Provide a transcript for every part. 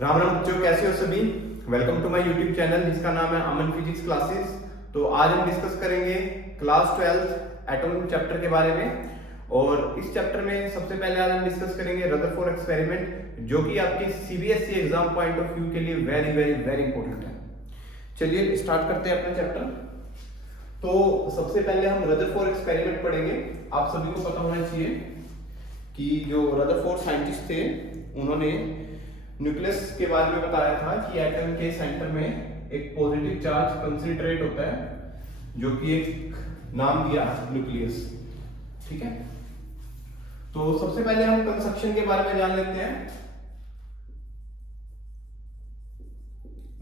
राम राम बच्चों, कैसे हो सभी। Welcome to my YouTube channel जिसका नाम है अमन फिजिक्स क्लासेस। तो आज हम डिस्कस करेंगे क्लास 12 एटॉमिक चैप्टर के बारे में। और इस चैप्टर में सबसे पहले आज हम डिस्कस करेंगे रदरफोर्ड एक्सपेरिमेंट, जो कि आपके CBSE exam point of view के लिए वेरी वेरी वेरी इंपॉर्टेंट है। चलिए स्टार्ट करते हैं अपना चैप्टर। तो सबसे पहले हम रदरफोर्ड एक्सपेरिमेंट पढ़ेंगे। आप सभी को पता होना चाहिए कि जो रदरफोर्ड साइंटिस्ट थे उन्होंने न्यूक्लियस के बारे में बताया था कि एटम के सेंटर में एक पॉजिटिव चार्ज कंसंट्रेट होता है, जो कि एक नाम दिया न्यूक्लियस। ठीक है, तो सबसे पहले हम कंस्ट्रक्शन के बारे में जान लेते हैं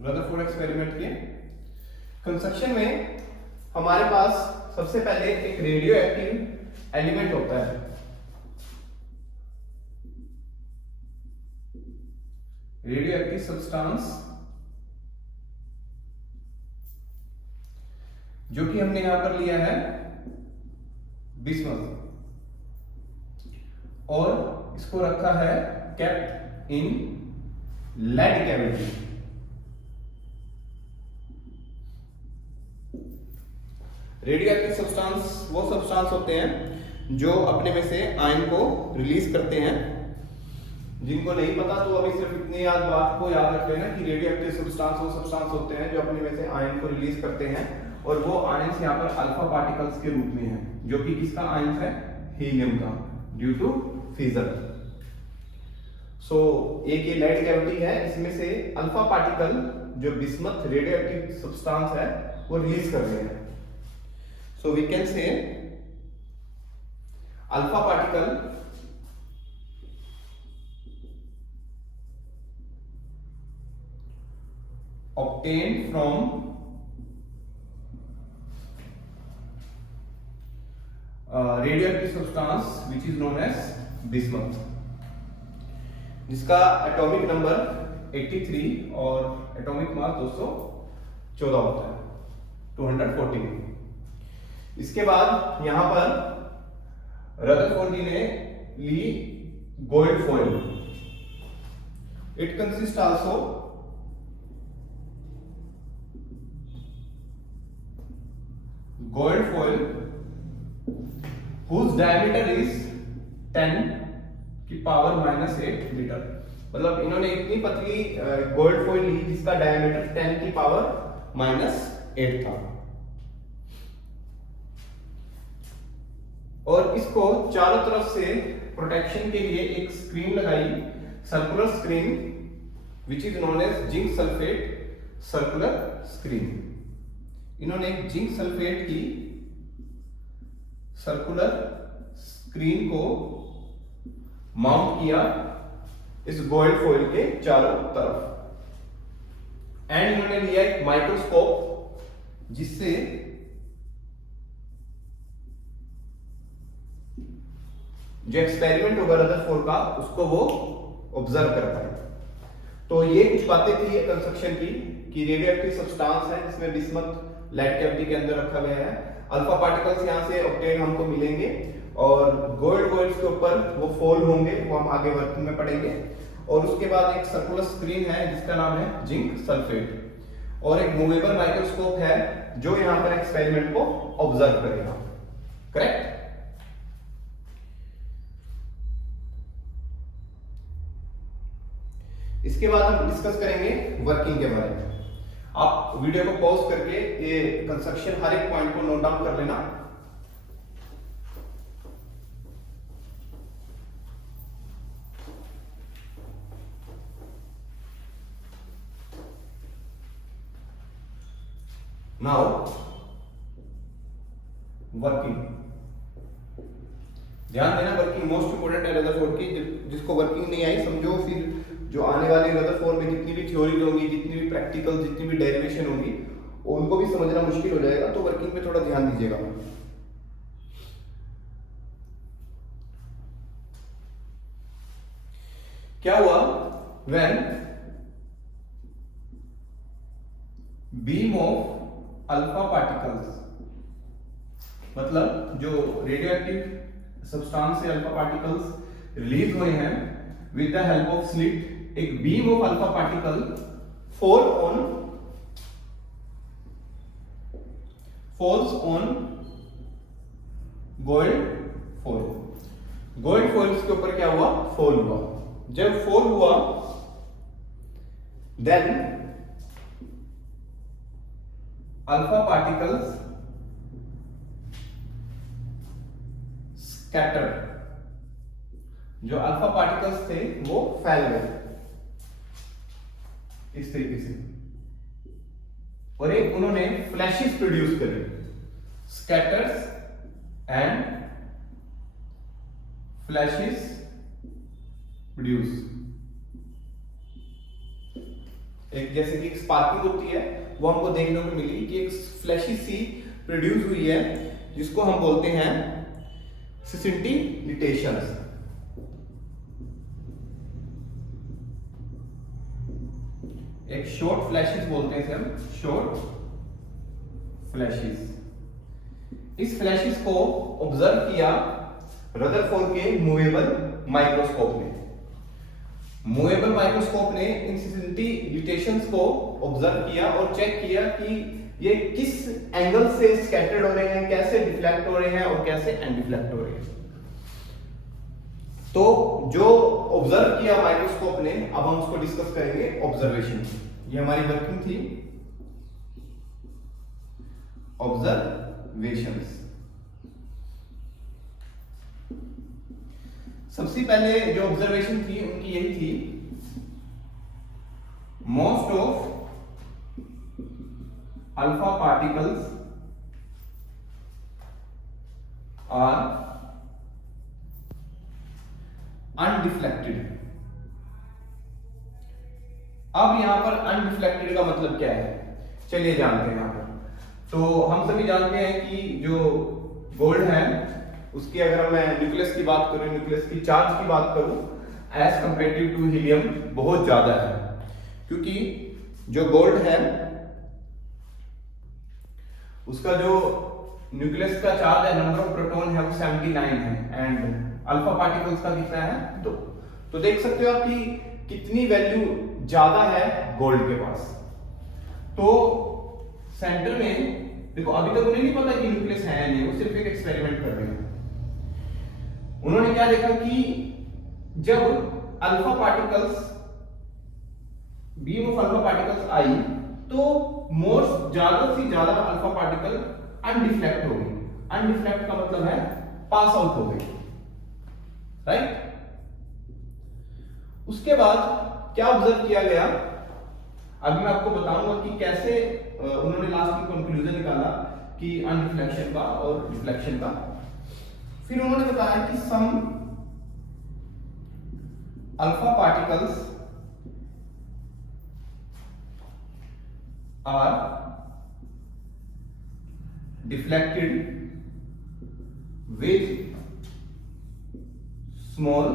रदरफोर्ड एक्सपेरिमेंट के। कंस्ट्रक्शन में हमारे पास सबसे पहले एक रेडियो एक्टिव एलिमेंट होता है। रेडियो एक्टिव सब्सटेंस, जो कि हमने यहां पर लिया है बिस्मथ, और इसको रखा है kept in lead cavity. Radio active substance वो सब्सटेंस होते हैं जो अपने में से आयन को रिलीज करते हैं। जिनको नहीं पता तो अभी सिर्फ इतनी बात को याद रख लेना कि रेडियो एक्टिव सब्सटेंस वो सब्सटेंस होते हैं जो अपने में से आयन को रिलीज करते हैं, और वो आयंस यहाँ पर अल्फा पार्टिकल्स के रूप में है, जो कि किसका आयंस है? हीलियम का, ड्यू टू फिजन। सो एक ये लेड कैविटी है, इसमें से अल्फा पार्टिकल जो बिस्मथ रेडियो एक्टिव सब्सटेंस है वो रिलीज कर रहे हैं। So we can say alpha particle obtained from radioactive substance which is known as bismuth, जिसका एटॉमिक नंबर 83 और एटॉमिक मास 214 होता है, 214। इसके बाद यहां पर रदरफोर्ड जी ने ली gold foil. It consist also gold foil whose diameter is 10 की पावर -8 मीटर। मतलब इन्होंने इतनी पतली गोल्ड फॉइल ली जिसका डायमीटर 10 की पावर -8 था, और इसको चारों तरफ से प्रोटेक्शन के लिए एक स्क्रीन लगाई, circular screen which is known as zinc sulphate circular screen. इन्होंने एक जिंक सल्फेट की सर्कुलर स्क्रीन को माउंट किया इस गोल्ड फॉइल के चारों तरफ, एंड इन्होंने लिया एक माइक्रोस्कोप जिससे जो एक्सपेरिमेंट होगा रदरफोर्ड का उसको वो ऑब्जर्व कर पाए। तो ये कुछ बातें थी कंस्ट्रक्शन की कि रेडियो एक्टिव सब्सटेंस है जिसमें बिस्मथ लेड कैविटी के अंदर रखा गया है, अल्फा पार्टिकल्स यहां से ऑब्टेन हमको मिलेंगे, और गोल्ड फॉइल्स के ऊपर वो फॉल होंगे, वो हम आगे वर्किंग में पढ़ेंगे। और उसके बाद एक सर्कुलर स्क्रीन है जिसका नाम है जिंक सल्फेट, और एक मूवेबल माइक्रोस्कोप है जो यहां पर एक्सपेरिमेंट को ऑब्जर्व करेगा। करेक्ट। इसके बाद हम डिस्कस करेंगे वर्किंग के बारे में। आप वीडियो को पॉज करके ये कंस्ट्रक्शन हर एक पॉइंट को नोट डाउन कर लेना। नाउ वर्किंग, ध्यान देना, वर्किंग मोस्ट इंपोर्टेंट है रदरफोर्ड की। जिसको वर्किंग नहीं आई समझो फिर जो आने वाले रदरफोर्ड में जितनी भी थ्योरीज होंगी, जितनी भी प्रैक्टिकल, जितनी भी डेरिवेशन होंगी, उनको भी समझना मुश्किल हो जाएगा। तो वर्किंग पे थोड़ा ध्यान दीजिएगा। क्या हुआ? When beam of alpha particles, मतलब जो रेडियो एक्टिव सब्सटेंस से अल्फा पार्टिकल्स रिलीज हुए हैं with the help of slit एक beam of alpha particle falls on gold foil. Gold foil के ऊपर क्या हुआ, फॉल हुआ। जब फॉल हुआ देन अल्फा पार्टिकल्स स्कैटर, जो अल्फा पार्टिकल्स थे वो फैल गए इस तरीके से, और एक उन्होंने फ्लैशेस प्रोड्यूस करे, स्कैटर्स एंड फ्लैशेस प्रोड्यूस। एक जैसे कि स्पार्किंग होती है वो हमको देखने को मिली कि एक फ्लैशी सी प्रोड्यूस हुई है जिसको हम बोलते हैं स्सिंटिग्लिटेशंस। एक शॉर्ट फ्लैशेस बोलते हैं इसे हम, शॉर्ट फ्लैशेस। इस फ्लैशेस को ऑब्जर्व किया रदरफोर्ड के मूवेबल माइक्रोस्कोप ने। मूवेबल माइक्रोस्कोप ने इन स्सिंटिग्लिटेशंस को ऑब्जर्व किया और चेक किया कि ये किस एंगल से स्कैटर्ड हो रहे हैं, कैसे डिफ्लेक्ट हो रहे हैं और कैसे एंडिफ्लेक्ट हो रहे हैं। तो जो ऑब्जर्व किया माइक्रोस्कोप ने, अब हम उसको डिस्कस करेंगे ऑब्जर्वेशन। ये हमारी वर्किंग थी, ऑब्जर्वेशंस। सबसे पहले जो ऑब्जर्वेशन थी उनकी यही थी, most of alpha particles are undeflected. अब यहां पर अनडिफ्लेक्टेड का मतलब क्या है, चलिए जानते हैं। यहां पर तो हम सभी जानते हैं कि जो गोल्ड है उसकी अगर मैं न्यूक्लियस की बात करूं, न्यूक्लियस की चार्ज की बात करूं, एज कंपेरेटिव टू हीलियम बहुत ज्यादा है, क्योंकि जो गोल्ड है उसका जो न्यूक्लियस का चार्ज है, नंबर ऑफ प्रोटॉन है वो 79 है, एंड अल्फा पार्टिकल्स का कितना है 2। तो देख सकते हो आप कि कितनी वैल्यू ज्यादा है गोल्ड के पास। तो सेंटर में देखो, अभी तक उन्हें नहीं पता कि न्यूक्लियस है या नहीं, वो सिर्फ एक एक्सपेरिमेंट कर रहे हैं। उन्होंने क्या देखा कि जब alpha particles, beam of alpha particles आई तो मोस्ट ज्यादा से ज्यादा अल्फा पार्टिकल अनडिफ्लेक्ट हो गई। अनडिफ्लेक्ट का मतलब है पास आउट हो गई, राइट। उसके बाद क्या ऑब्जर्व किया गया, अभी मैं आपको बताऊंगा कि कैसे उन्होंने लास्ट में कंक्लूजन निकाला कि अनडिफ्लेक्शन का और डिफ्लेक्शन का। फिर उन्होंने बताया कि some alpha particles are deflected with small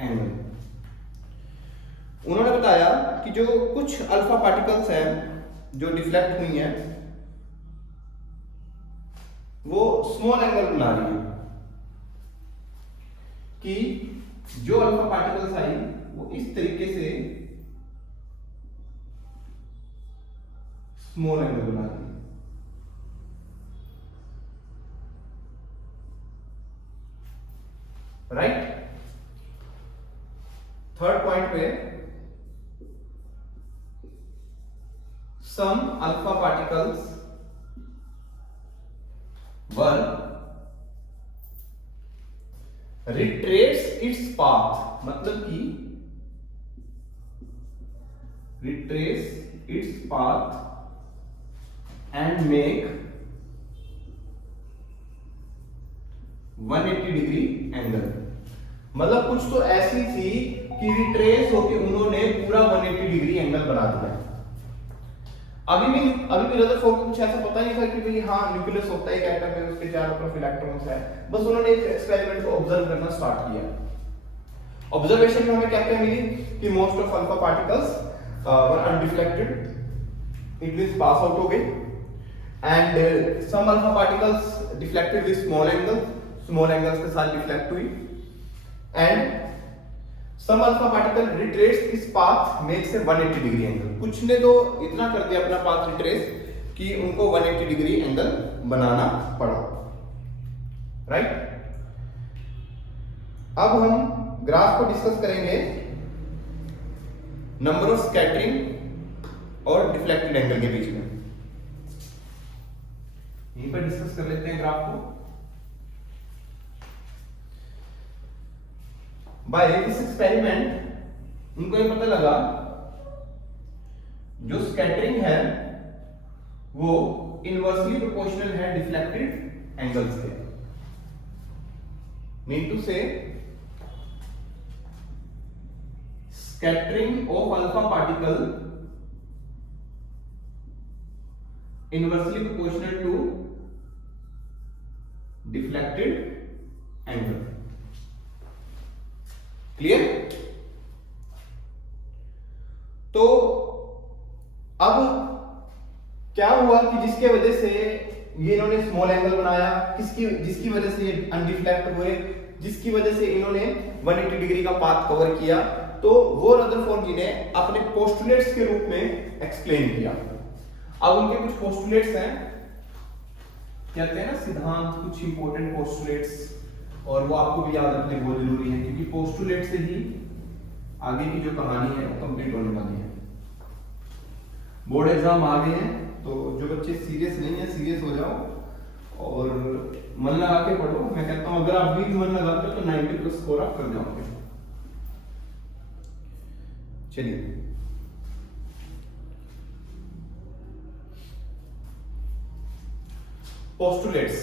angle. उन्होंने बताया कि जो कुछ अल्फा पार्टिकल्स हैं जो डिफ्लेक्ट हुई हैं वो स्मॉल एंगल बना रही है, कि जो अल्फा पार्टिकल्स आई वो इस तरीके से स्मॉल एंगल बना रही है, राइट। थर्ड पॉइंट पे, some alpha particles were retrace its path, मतलब कि retrace its path and make 180 degree angle. मतलब कुछ तो ऐसी थी कि रिट्रेस होके उन्होंने पूरा 180 डिग्री एंगल बना दिया। अभी भी रदरफोर्ड को कुछ ऐसा पता नहीं था कि भाई हाँ न्यूक्लियस होता है, एक एटम है, उसके चारों तरफ इलेक्ट्रॉन्स है, बस उन्होंने एक एक्सपेरिमेंट को ऑब्जर्व करना स्टार्ट किया। ऑब्जर्वेशन में हमें क्या क्या मिली कि most of alpha particles were undeflected, it means pass out हो गई, and some alpha particles deflected with small angles, small angles के साथ डिफ्लेक्ट हुई, and some alpha particle retrace इस path makes a 180 degree angle. कुछ ने तो इतना कर दिया अपना पाथ रिट्रेस कि उनको 180 डिग्री एंगल बनाना पड़ा, राइट। अब हम ग्राफ को डिस्कस करेंगे नंबर ऑफ स्कैटरिंग और डिफ्लेक्टेड एंगल के बीच में। यहीं पर डिस्कस कर लेते हैं ग्राफ को। बाय दिस एक्सपेरिमेंट उनको ये पता लगा जो स्कैटरिंग है वो इनवर्सली प्रोपोर्शनल है डिफ्लेक्टेड एंगल्स के। मीन टू से scattering of alpha particle inversely proportional to deflected angle। Clear? तो अब क्या हुआ कि जिसके वजह से ये इन्होंने स्मॉल एंगल बनाया, जिसकी वजह से ये अनडिफ्लेक्ट हुए, जिसकी वजह से इन्होंने 180 डिग्री का पाथ कवर किया, तो वो रदरफोर्ड जी ने अपने पोस्टुलेट्स के रूप में एक्सप्लेन किया। अब उनके कुछ पोस्टुलेट्स हैं, कहते हैं ना सिद्धांत, कुछ इंपॉर्टेंट पोस्टुलेट्स, और वो आपको भी याद रखने बहुत जरूरी है क्योंकि पोस्टुलेट से ही आगे की जो कहानी है वो कंप्लीट होने वाली है। बोर्ड एग्जाम आ गए हैं तो जो बच्चे सीरियस नहीं है सीरियस हो जाओ और मन लगा के पढ़ो। मैं कहता हूं अगर आप भी मन लगाते हो तो 90+ स्कोर आप कर जाओगे। चलिए पोस्टुलेट्स।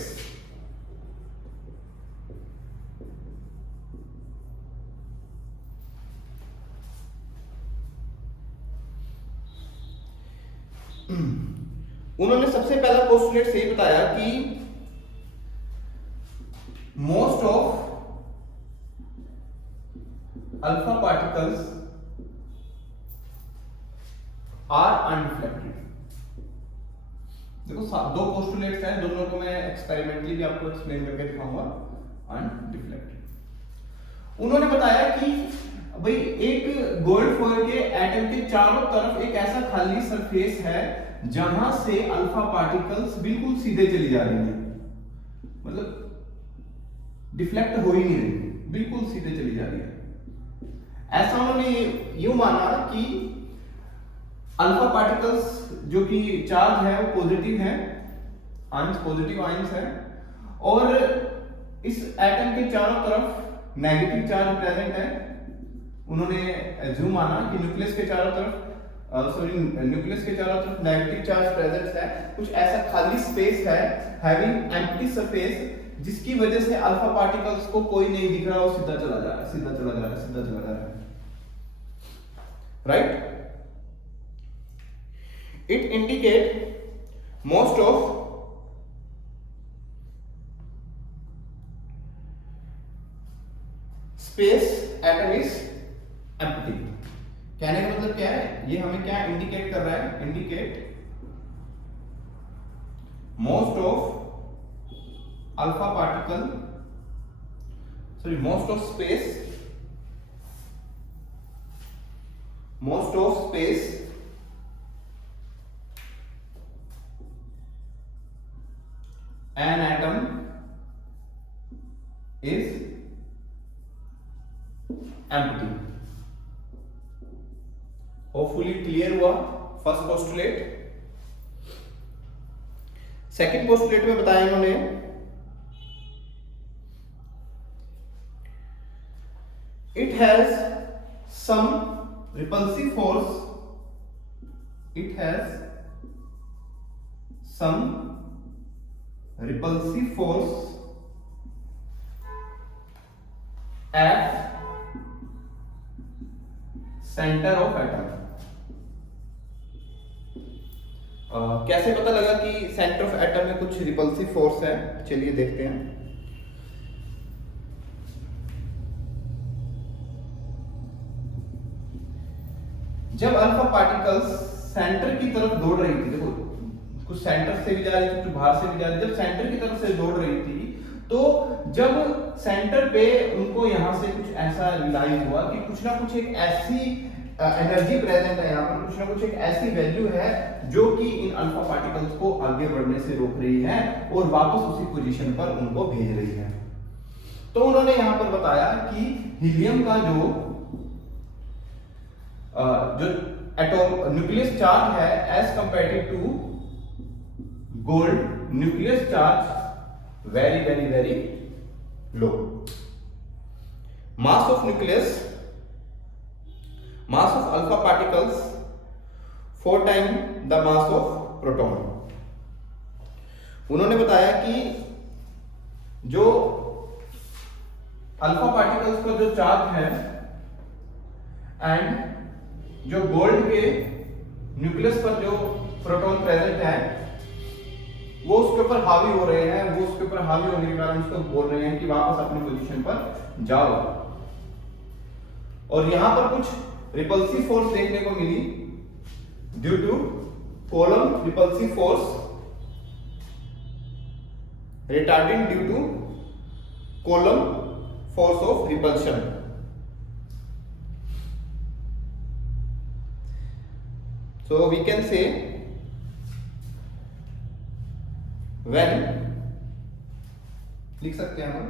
उन्होंने सबसे पहला पोस्टुलेट से बताया कि most of alpha particles are undeflected. देखो दो पोस्टुलेट्स हैं, दोनों को मैं एक्सपेरिमेंटली भी आपको एक्सप्लेन करके दिखाऊंगा। अनडिफ्लेक्टेड उन्होंने बताया कि भाई एक गोल्ड फॉयल के एटम के चारों तरफ एक ऐसा खाली सरफेस है जहां से अल्फा पार्टिकल्स बिल्कुल सीधे चली जा रही हैं, मतलब डिफ्लेक्ट हो ही नहीं रही, बिल्कुल सीधे चली जा रही है। ऐसा उन्होंने यूं माना कि अल्फा पार्टिकल्स जो कि चार्ज है वो पॉजिटिव है, आयंस पॉजिटिव आयंस है, और इस एटम के चारों तरफ नेगेटिव चार्ज प्रेजेंट है। उन्होंने एज्यूम माना कि न्यूक्लियस के चारों तरफ नेगेटिव चार्ज प्रेजेंट है, कुछ ऐसा खाली स्पेस है हैविंग एम्प्टी सरफेस, जिसकी वजह से अल्फा पार्टिकल्स को कोई नहीं दिख रहा, वो सीधा चला जा रहा है, सीधा चला जा रहा है, सीधा चला जा रहा है, right. It indicate most of space atom is empty। कहने का मतलब क्या है, ये हमें क्या इंडिकेट कर रहा है, indicate most of alpha particle, sorry most of space an atom is empty। Hopefully clear हुआ फर्स्ट पोस्टुलेट। सेकंड पोस्टुलेट में बताया इन्होंने it has some repulsive force, it has some repulsive force at center of atom। कैसे पता लगा कि centre of atom में कुछ रिपल्सिव फोर्स है, चलिए देखते हैं। जब अल्फा पार्टिकल्स सेंटर की तरफ दौड़ रही थी, देखो कुछ सेंटर से भी जा रही थी, कुछ बाहर से भी जा रही थी, जब सेंटर की तरफ से दौड़ रही थी तो जब सेंटर पे उनको यहां से कुछ ऐसा रियलाइज हुआ कि कुछ ना कुछ एक ऐसी एनर्जी प्रेजेंट है, यहाँ पर कुछ ना कुछ एक ऐसी वैल्यू है जो कि इन अल्फा पार्टिकल्स को आगे बढ़ने से रोक रही है और वापस उसी पोजीशन पर उनको भेज रही है। तो उन्होंने यहां पर बताया कि हीलियम का जो एटॉम न्यूक्लियस चार्ज है as compared to gold, nucleus charge very very very low. Mass of nucleus, mass of alpha particles 4 time the mass of proton. उन्होंने बताया कि जो अल्फा पार्टिकल्स का जो चार्ज है एंड जो गोल्ड के न्यूक्लियस पर जो प्रोटॉन प्रेजेंट है वो उसके ऊपर हावी हो रहे हैं, वो उसके ऊपर हावी होने के कारण उसको बोल रहे हैं कि वापस अपनी पोजीशन पर जाओ। और यहां पर कुछ रिपल्सिव फोर्स देखने को मिली due to Coulomb repulsive force, retarding due to Coulomb force of repulsion. So we can say when, लिख सकते हैं हम,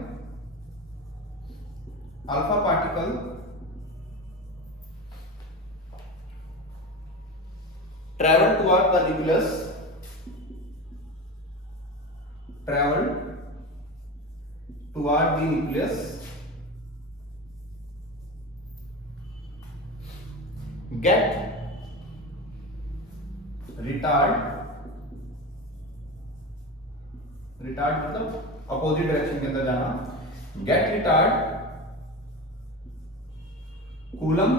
alpha particle travel toward the nucleus, travel toward the nucleus, get retard मतलब opposite direction के अंदर जाना, get retard Coulomb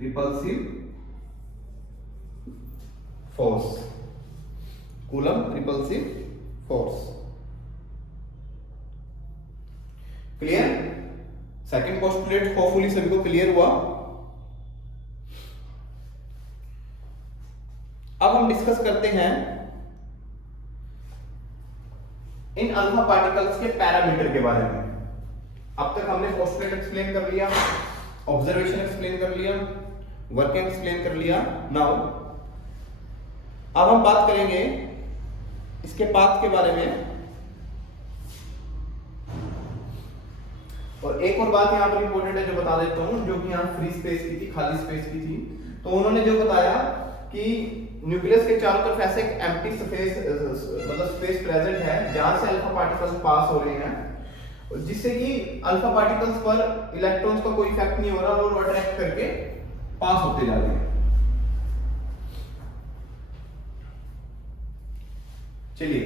repulsive force, Coulomb repulsive force. Clear? Second postulate hopefully सभी को क्लियर हुआ। अब हम डिस्कस करते हैं इन अल्फा पार्टिकल्स के पैरामीटर के बारे में। अब तक हमने पोस्टुलेट एक्सप्लेन कर लिया, ऑब्जर्वेशन एक्सप्लेन कर लिया, वर्किंग एक्सप्लेन कर लिया। नाउ अब हम बात करेंगे इसके पाथ के बारे में। और एक और बात यहां पर इंपॉर्टेंट है जो बता देता हूं, जो कि यहां फ्री स्पेस की थी, खाली स्पेस की थी। तो उन्होंने जो बताया कि न्यूक्लियस के चारों तरफ ऐसे एक एम्प्टी स्पेस मतलब स्पेस प्रेजेंट है जहां से अल्फा पार्टिकल्स पास हो रहे हैं, जिससे कि अल्फा पार्टिकल्स पर इलेक्ट्रॉन्स का कोई इफेक्ट नहीं हो रहा और वो अट्रैक्ट करके पास होते जा रहे हैं। चलिए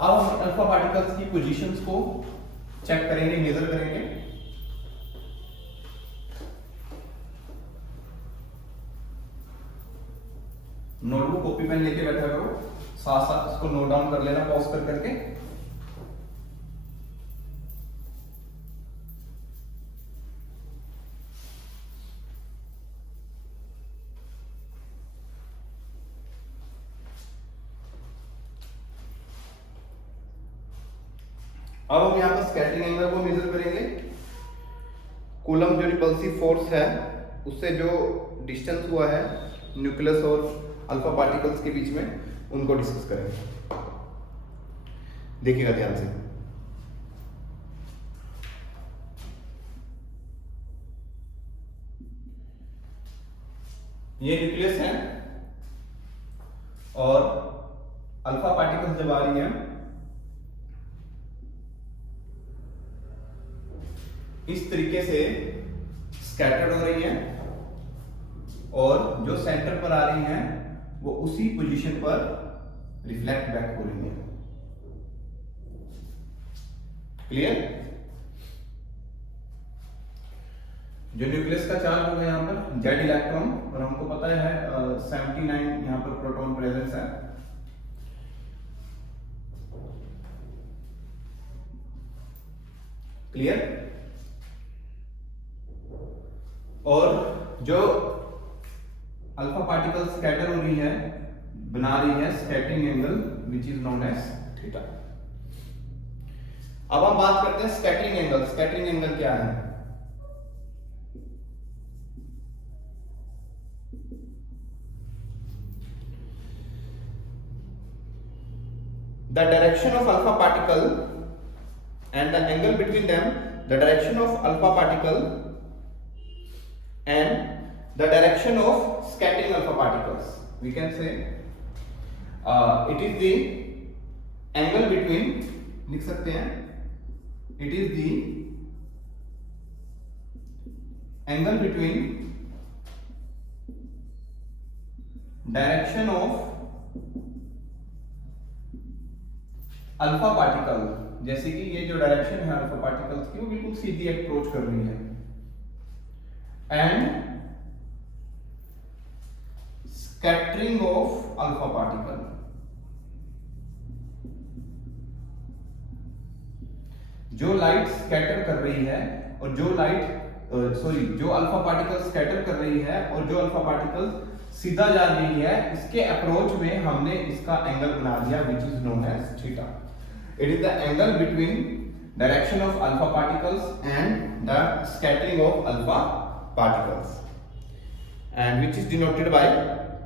अब हम अल्फा पार्टिकल्स की पोजीशंस को चेक करेंगे, मेजर करेंगे। नोटबुक कॉपी पेन लेके बैठा करो, साथ साथ इसको नोट डाउन कर लेना पॉज कर करके। अब हम यहां पर स्कैटरिंग एंगल को मेजर करेंगे। कूलम जो रिपल्सिव फोर्स है उससे जो डिस्टेंस हुआ है न्यूक्लियस और अल्फा पार्टिकल्स के बीच में, उनको डिस्कस करेंगे। देखिएगा ध्यान से। ये न्यूक्लियस है और अल्फा पार्टिकल्स जब आ रही हैं इस तरीके से स्कैटर्ड हो रही हैं और जो सेंटर पर आ रही हैं वो उसी पोजीशन पर रिफ्लेक्ट बैक हो रही है। क्लियर? जो न्यूक्लियस का चार्ज होगा यहां पर जेड इलेक्ट्रॉन, और हमको पता है 79 यहां पर प्रोटॉन प्रेजेंस है। क्लियर? और जो अल्फा पार्टिकल स्कैटर हो रही है, बना रही है scattering angle which is known as theta. अब हम बात करते हैं स्कैटरिंग एंगल। स्कैटरिंग एंगल क्या है? The direction of alpha particle and the angle between them, the direction of alpha particle and the direction of scattering alpha particles. We can say it is the angle between, लिख सकते हैं, it is the angle between direction of alpha particle, जैसे कि ये जो direction है alpha particles की वो बिल्कुल सीधी अप्रोच कर रही है, and scattering of alpha particle, जो लाइट स्कैटर कर रही है और जो जो अल्फा पार्टिकल स्कैटर कर रही है और जो अल्फा पार्टिकल सीधा जा रही है, इसके अप्रोच में हमने इसका एंगल बना दिया which is known as theta. It is the angle between direction of alpha particles and the scattering of alpha particles, and which is denoted by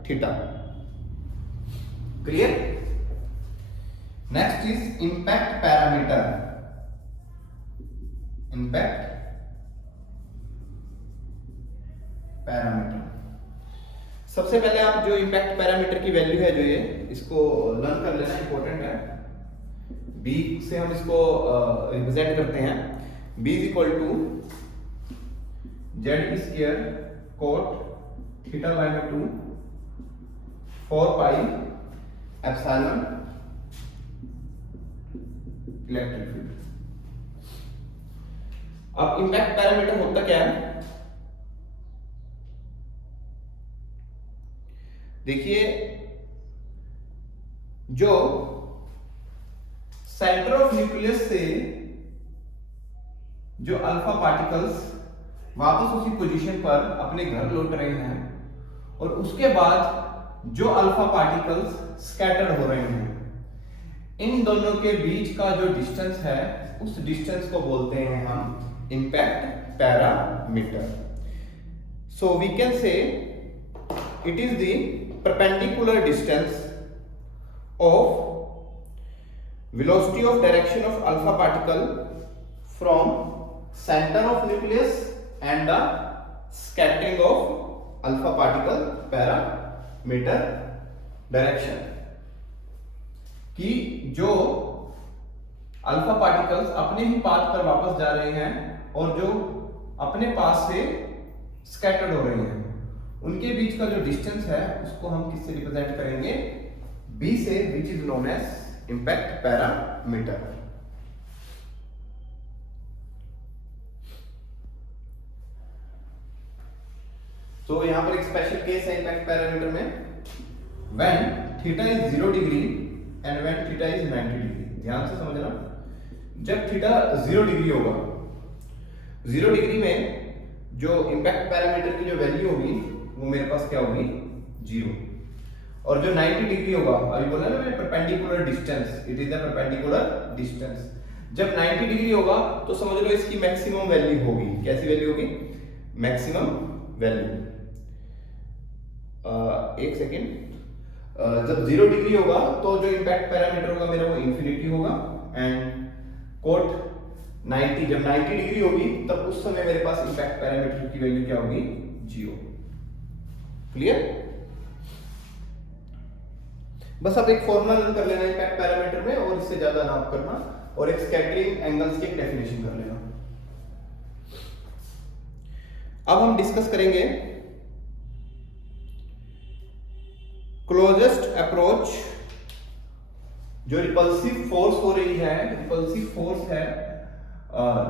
theta. Clear? Next is impact parameter. Impact parameter. सबसे पहले आप जो impact parameter की value है जो ये, इसको learn कर लेना इंपॉर्टेंट है. B से हम इसको रिप्रेजेंट करते हैं. B is equal to z square cot theta by 2 4 pi epsilon electric field. अब इम्पैक्ट पैरामीटर होता क्या है? देखिए, जो सेंटर ऑफ न्यूक्लियस से जो अल्फा पार्टिकल्स वापस उसी पोजीशन पर अपने घर लौट रहे हैं और उसके बाद जो अल्फा पार्टिकल्स स्कैटर हो रहे हैं, इन दोनों के बीच का जो डिस्टेंस है उस डिस्टेंस को बोलते हैं हम impact parameter. So we can say it is the perpendicular distance of velocity of direction of alpha particle from center of nucleus and the scattering of alpha particle parameter direction. कि जो alpha particles अपने ही path पर वापस जा रहे हैं और जो अपने पास से स्कैटर्ड हो रहे हैं, उनके बीच का जो डिस्टेंस है उसको हम किससे रिप्रेजेंट करेंगे? B से, which is known as impact parameter. तो यहां पर एक स्पेशल केस है इम्पैक्ट पैरामीटर में, when theta is 0 degree and when theta is 90 degree. ध्यान से समझना, जब थीटा 0 डिग्री होगा, 0 डिग्री में जो इम्पैक्ट पैरामीटर की जो वैल्यू होगी वो मेरे पास क्या होगी? 0. और जो 90 डिग्री होगा, अभी बोला ना मैंने perpendicular distance, it is the perpendicular distance. जब 90 डिग्री होगा तो समझ लो इसकी मैक्सिमम वैल्यू होगी. कैसी वैल्यू होगी? Maximum value. एक सेकेंड. जब 0 डिग्री होगा तो जो इम्पैक्ट पैरामीटर होगा मेरा वो इंफिनिटी होगा, एंड कोट 90, जब 90 डिग्री होगी तब उस समय मेरे पास इम्पैक्ट पैरामीटर की वैल्यू क्या होगी? 0. क्लियर? बस अब एक फॉर्मूला लर्न कर लेना इम्पैक्ट पैरामीटर में, और इससे ज्यादा ना करना, और एक स्कैटरिंग एंगल्स की एक डेफिनेशन कर लेना. अब हम डिस्कस करेंगे क्लोजेस्ट अप्रोच. जो रिपल्सिव फोर्स हो रही है, रिपल्सिव फोर्स है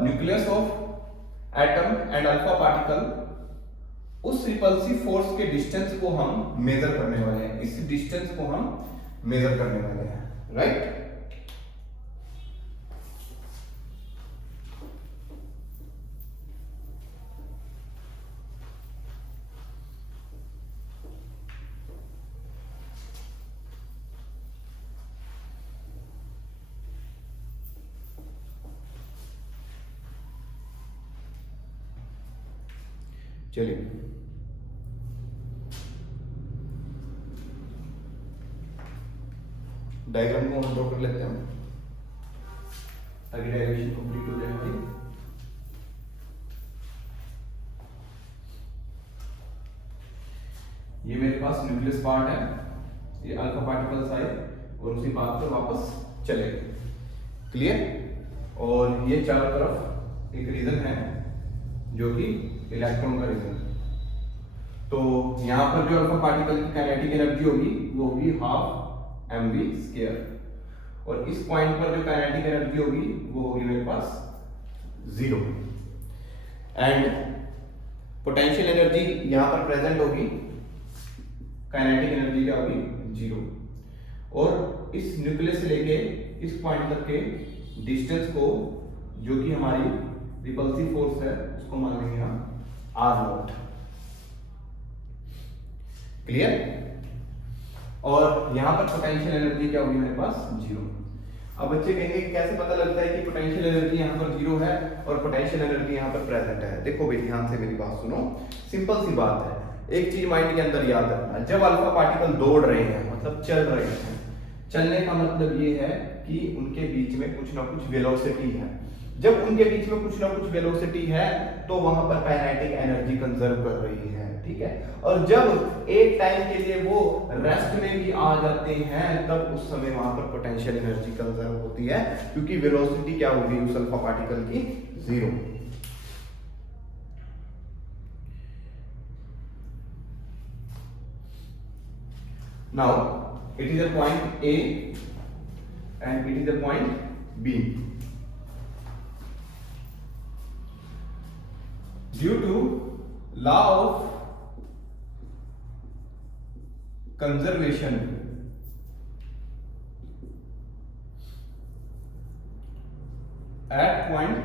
nucleus of atom and alpha particle, उस रिपल्सिव फोर्स के डिस्टेंस को हम मेजर करने वाले हैं. इस डिस्टेंस को हम मेजर करने वाले हैं, राइट? चलिए डायग्राम को हम ड्रॉ कर लेते हैं ताकि डेरिवेशन कंप्लीट हो जाए हमारी। ये मेरे पास न्यूक्लियस पार्ट है, ये अल्फा पार्टिकल्स आए और उसी बात पर वापस चले, क्लियर। और ये चारों तरफ एक रीजन है जो कि इलेक्ट्रॉन का रीजन। तो यहां पर जो अल्फा पार्टिकल की काइनेटिक एनर्जी होगी वो होगी 12 mv², और इस पॉइंट पर जो काइनेटिक एनर्जी होगी वो होगी मेरे पास 0, एंड पोटेंशियल एनर्जी यहां पर प्रेजेंट होगी, काइनेटिक एनर्जी क्या होगी 0। और इस न्यूक्लियस से लेके इस पॉइंट तक के डिस्टेंस को, जो कि हमारी रिपल्सिव फोर्स है, उसको मान लेंगे हम r0, क्लियर। और यहां पर पोटेंशियल एनर्जी क्या होगी मेरे पास 0। अब बच्चे कहेंगे कैसे पता लगता है कि पोटेंशियल एनर्जी यहाँ पर 0 है और पोटेंशियल एनर्जी यहाँ पर प्रेजेंट है। देखो भाई ध्यान से मेरी बात सुनो, सिंपल सी बात है, एक चीज माइंड के अंदर याद रखना, जब अल्फा पार्टिकल दौड़ रहे हैं मतलब चल रहे हैं, चलने का मतलब ये है कि उनके बीच में कुछ ना कुछ वेलोसिटी है। जब उनके बीच में कुछ ना कुछ वेलोसिटी है तो वहां पर काइनेटिक एनर्जी कंजर्व कर रही है, ठीक है। और जब एक टाइम के लिए वो रेस्ट में भी आ जाते हैं तब उस समय वहां पर पोटेंशियल एनर्जी कंजर्व होती है, क्योंकि वेलोसिटी क्या होगी उस अल्फा पार्टिकल की 0। Now it is a point A and it is a point B. Due to law of conservation, at point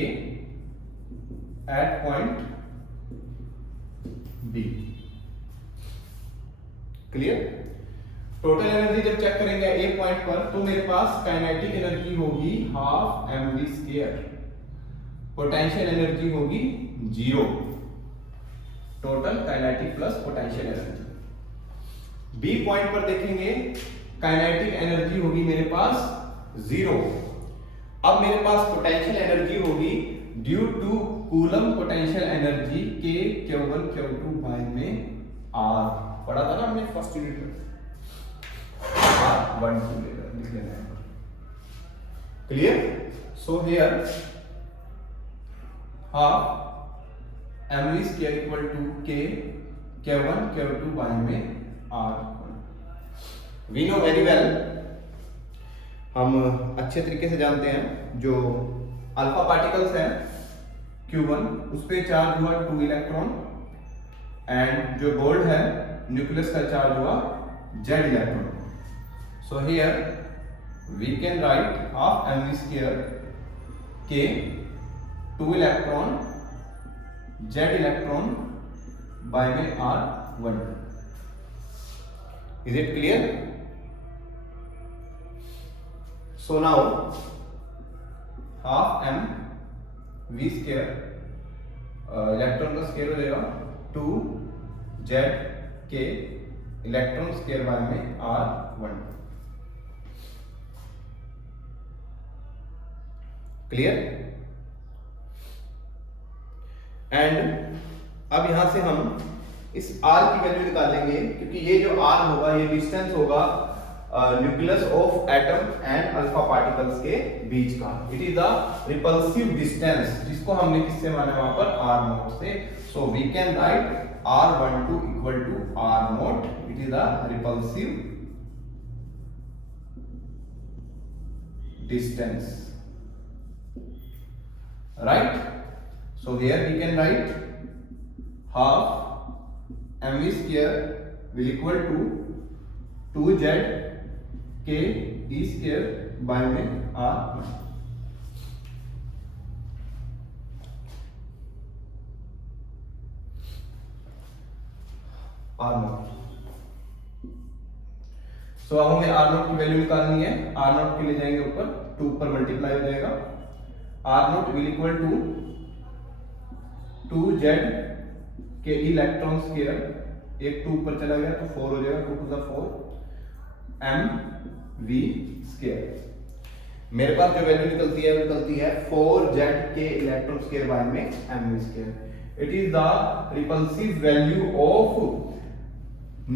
A, at point B, clear. Total energy जब check करेंगे ए point पर तो मेरे पास kinetic energy होगी 12 mv², potential energy होगी 0, total kinetic plus potential energy. B point पर देखेंगे kinetic energy होगी मेरे पास 0। अब मेरे पास पोटेंशियल एनर्जी होगी due to coulomb potential energy के Q1 Q2 बाय में R, पढ़ा था ना हमने फर्स्ट यूनिट में, R1 लिख लेना है, clear. So here half mv² equal to k Q1 Q2 by में R1। We know very well, हम अच्छे तरीके से जानते हैं, जो अल्फा पार्टिकल्स हैं Q1 उस पे चार्ज हुआ 2 इलेक्ट्रॉन, एंड जो गोल्ड है न्यूक्लियस का चार्ज हुआ Z electron. So here we can write half mv² के 2 इलेक्ट्रॉन Z इलेक्ट्रॉन बाय में R1। Is it clear? So now half mv², electron का स्क्वायर हो जाएगा 2Z के इलेक्ट्रॉन स्क्वायर बाय में R1, क्लियर। एंड अब यहां से हम इस R की वैल्यू निकालेंगे, क्योंकि ये जो R होगा ये डिस्टेंस होगा nucleus of atom and alpha particles के बीच का। It is the repulsive distance, जिसको हमने किससे माना वहां पर R0 से। So we can write R12 equal to R0, it is the repulsive distance, right? So here we can write half mv² will equal to 2Z k e² by में R1। R0। सो अब हमें R0 की value निकालनी है। R0 के लिए जाएंगे ऊपर, 2 ऊपर मल्टीप्लाई हो जाएगा। R0 will equal to 2z के इलेक्ट्रॉन स्क्वायर, एक 2 ऊपर चला गया तो 4 हो जाएगा, 2 टू द 4 mv स्क्वायर। मेरे पास जो वैल्यू निकलती है वो निकलती है 4z के इलेक्ट्रॉन स्क्वायर बाय में mv square. It is the repulsive value of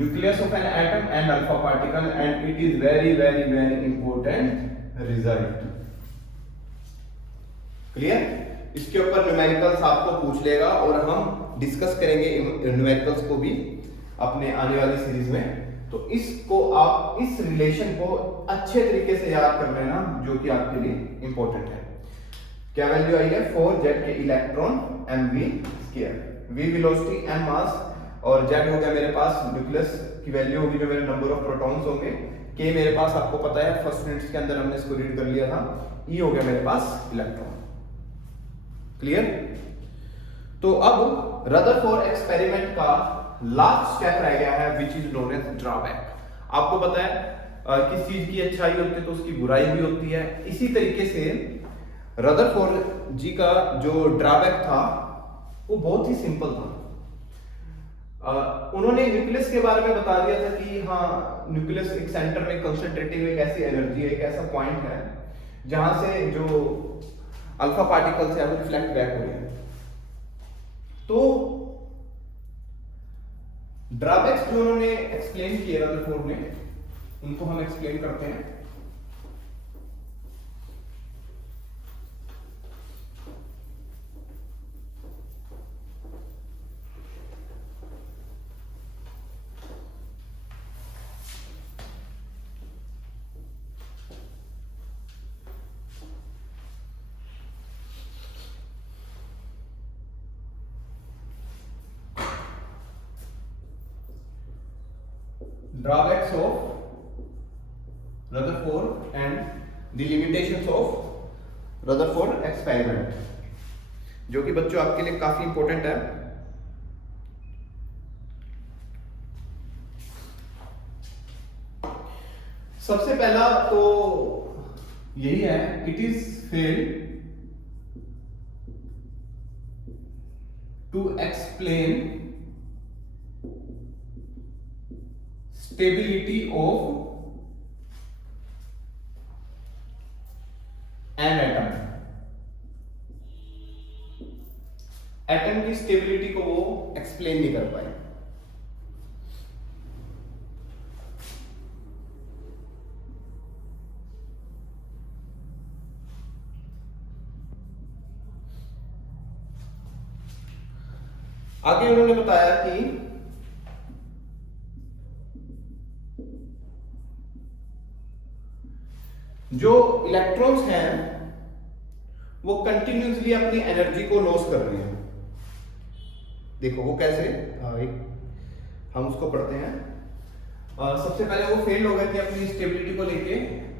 nucleus of an atom and alpha particle, and it is very important result। Clear? इसके ऊपर न्यूमेरिकल्स आपको पूछ लेगा और हम डिस्कस करेंगे न्यूमेरिकल्स को भी अपने आने वाली सीरीज में। तो इसको आप इस रिलेशन को अच्छे तरीके से याद कर लेना, जो कि आपके लिए इंपॉर्टेंट है। क्या वैल्यू आई है? 4z के electron mv square, v velocity, m मास, और z हो गया मेरे पास न्यूक्लियस की वैल्यू होगी जो मेरे नंबर ऑफ प्रोटॉन्स होंगे, k मेरे पास आपको पता है फर्स्ट यूनिट्स के अंदर हमने इसको रीड कर लिया था, e हो गया मेरे पास इलेक्ट्रॉन। क्लियर? तो अब रदरफोर्ड एक्सपेरिमेंट का लास्ट स्टेप रह गया है, which is known as drawback. आपको पता है किस चीज की अच्छाई होती है तो उसकी बुराई भी होती है। इसी तरीके से रदरफोर्ड जी का जो ड्रॉबैक था वो बहुत ही सिंपल था। उन्होंने न्यूक्लियस के बारे में बता दिया था कि हाँ, न्यूक्लियस एक सेंटर में कंसंट्रेटिंग एक ऐसी एनर्जी है, एक ऐसा पॉइंट है जहां से जो अल्फा पार्टिकल्स है वो रिफ्लेक्ट बैक हो रहे हैं। तो ड्रॉबैक्स जो उन्होंने एक्सप्लेन किए रदरफोर्ड ने, उनको हम एक्सप्लेन करते हैं। Drawbacks of Rutherford and the limitations of Rutherford experiment, जो कि बच्चों आपके लिए काफी इंपॉर्टेंट है। सबसे पहला तो यही है, it is failed to explain stability of an atom. Atom की स्टेबिलिटी को वो एक्सप्लेन नहीं कर पाए। आगे उन्होंने बताया कि जो इलेक्ट्रॉन्स हैं वो कंटिन्यूसली अपनी एनर्जी को लॉस कर रहे हैं। देखो वो कैसे, हम उसको पढ़ते हैं। सबसे पहले वो फेल हो गए थे अपनी स्टेबिलिटी को लेके।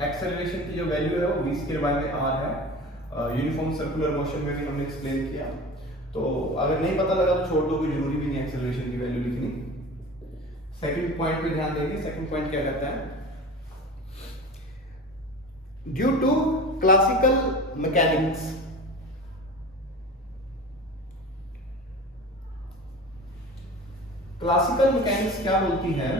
एक्सेलरेशन की जो वैल्यू है वो v स्क्वायर बाय में r है। यूनिफॉर्म सर्कुलर मोशन में भी हमने एक्सप्लेन किया। तो अगर नहीं पता लगा तो छोड़ दो, कोई जरूरी भी नहीं एक्सेलरेशन की वैल्यू लिखनी। सेकंड पॉइंट पे ध्यान देंगे। सेकंड पॉइंट क्या कहता है? Due to classical mechanics, classical mechanics क्या बोलती है?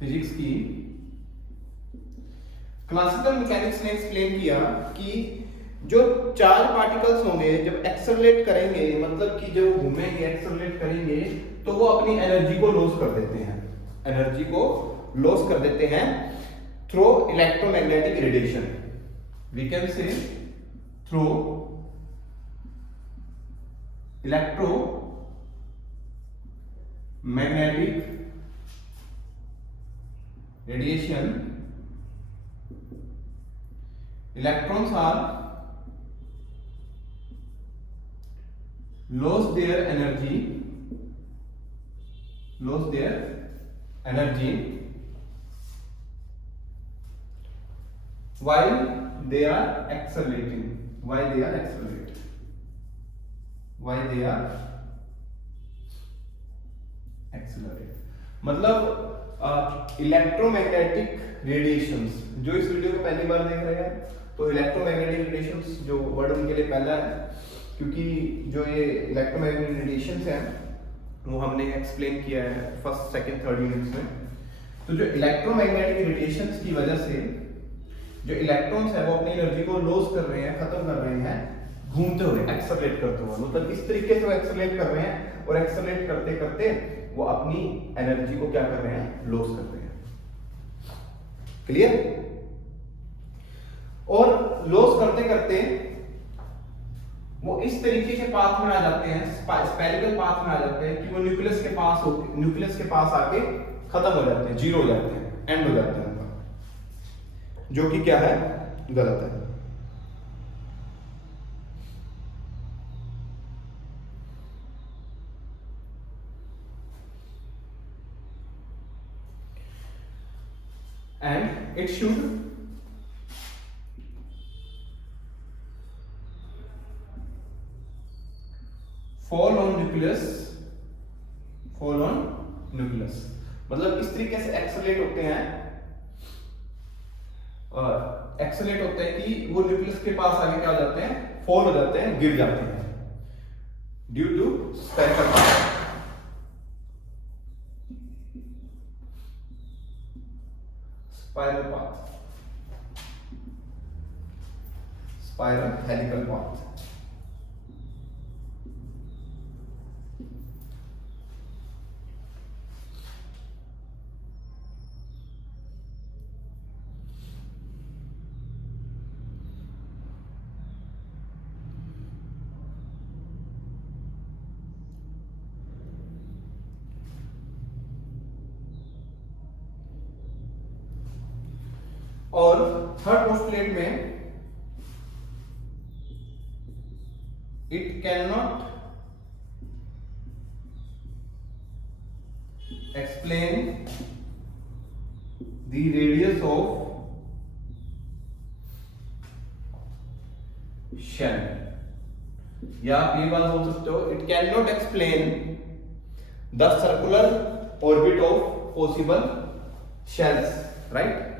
फिजिक्स की क्लासिकल मैकेनिक्स ने एक्सप्लेन किया कि जो चार पार्टिकल्स होंगे जब एक्सेलरेट करेंगे, मतलब कि जब घूमेंगे एक्सेलरेट करेंगे, तो वो अपनी एनर्जी को लॉस कर देते हैं। एनर्जी को लॉस कर देते हैं through electromagnetic radiation. We can say through electromagnetic radiation, electrons are lose their energy while they are accelerating, मतलब इलेक्ट्रोमैग्नेटिक रेडिएशंस। जो इस वीडियो को पहली बार देख रहे हैं तो इलेक्ट्रोमैग्नेटिक रेडिएशंस जो वर्ड उनके लिए पहला है, क्योंकि जो ये इलेक्ट्रोमैग्नेटिक रेडिएशंस हैं वो हमने एक्सप्लेन किया है फर्स्ट सेकंड थर्ड यूनिट्स में। तो जो इलेक्ट्रोमैग्नेटिक रेडिएशंस की वजह से जो इलेक्ट्रॉन्स है वो अपनी एनर्जी को लॉस कर रहे हैं, खत्म कर रहे हैं, घूमते हुए, एक्सेलरेट करते हुए। मतलब इस तरीके से वो एक्सेलरेट कर रहे हैं और एक्सेलरेट करते करते वो अपनी एनर्जी को क्या कर रहे हैं, लॉस कर रहे हैं। क्लियर? और लॉस करते करते वो इस तरीके के पाथ में आ जाते हैं, स्फेरिकल पाथ में आ जाते हैं कि वो न्यूक्लियस के पास आके खत्म हो जाते हैं, जीरो हो जाते हैं, एंड हो जाते हैं उनका, जो कि क्या है, गलत है। And it should fall on nucleus, मतलब इस तरीके से एक्सेलरेट होते हैं और एक्सेलरेट होते हैं कि वो न्यूक्लियस के पास आगे क्या हो जाते हैं, फॉल हो जाते हैं, गिर जाते हैं, due to spherical path, spiral helical path. और थर्ड पोस्टुलेट में it cannot explain the radius of shell, या आप ये बात बोल सकते हो, it cannot explain the circular orbit of possible shells, right?